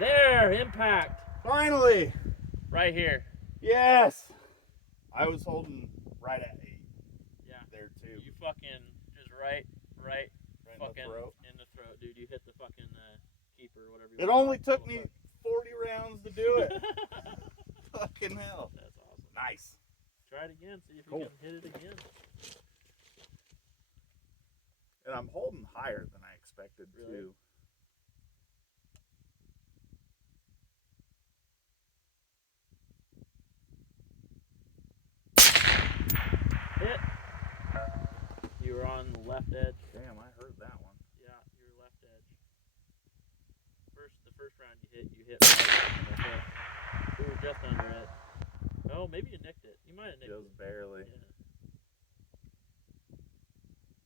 There, impact. Finally! Right here. Yes! I was holding right at 8. Yeah. There too. You fucking just right Right fucking in the throat. dude. You hit the fucking keeper or whatever. It only took me 40 rounds to do it. Fucking hell. That's awesome. Nice. Try it again. See if Cool. you can hit it again. And I'm holding higher than I expected Really? too. Hit. You were on the left edge. Damn, I heard that one. Yeah, you were left edge. The first round you hit right. We were just under it. Oh, maybe you nicked it. You might have nicked it. Just barely. Yeah.